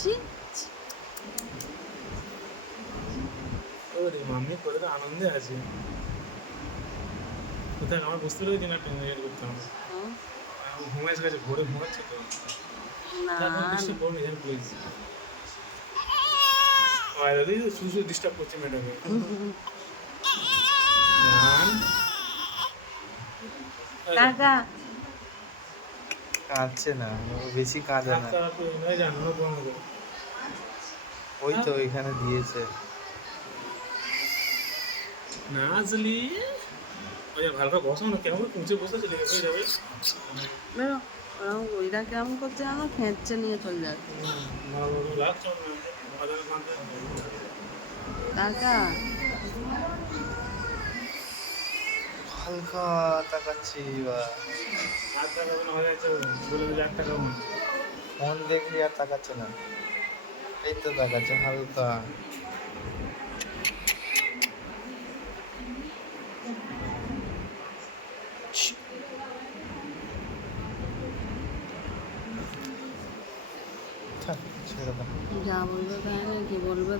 ছি ওরে মাম্মি করে তো আনন্দে আছে। কোথায় আমার বুঝতে পেরেছি না তুমি ইয়ে করতে হবে। হুম, ঘুমাইছে গেছে, ভোরে ঘুমাচ্ছে তো। না তারপর ডিস্টার্ব করুন হেল্প প্লিজ। আর ওই শুধু ডিস্টার্ব করছে ম্যাডামে। জান টাকা কাঁদছে না, ও বেশি কাঁদে না। রাস্তা নয় জান অন্য কোনো করে। ওই তো ওইখানে দিয়েছে। নাজলি ওই ভালো করে বসো না, কেমন উঁচে বসেছে লেগে হয়ে যাবে। বেরো ওরকম ওইটা কেমন করছে জানো খেঁচছে নিয়ে চলে যাচ্ছে লাগছে না বাজারে কাঁদতে। টাকা হালকা তাকাচ্ছি বা 8 টাকা মনে হয়ে যাচ্ছে, বলে দিলে 1 টাকা মনে। ফোন দেখলি আর তাকাচ্ছে না, এই তো তাকাচ্ছে হালকা। থাক, ছেড়ে দাও। যা বলবে তাই না কি বলবে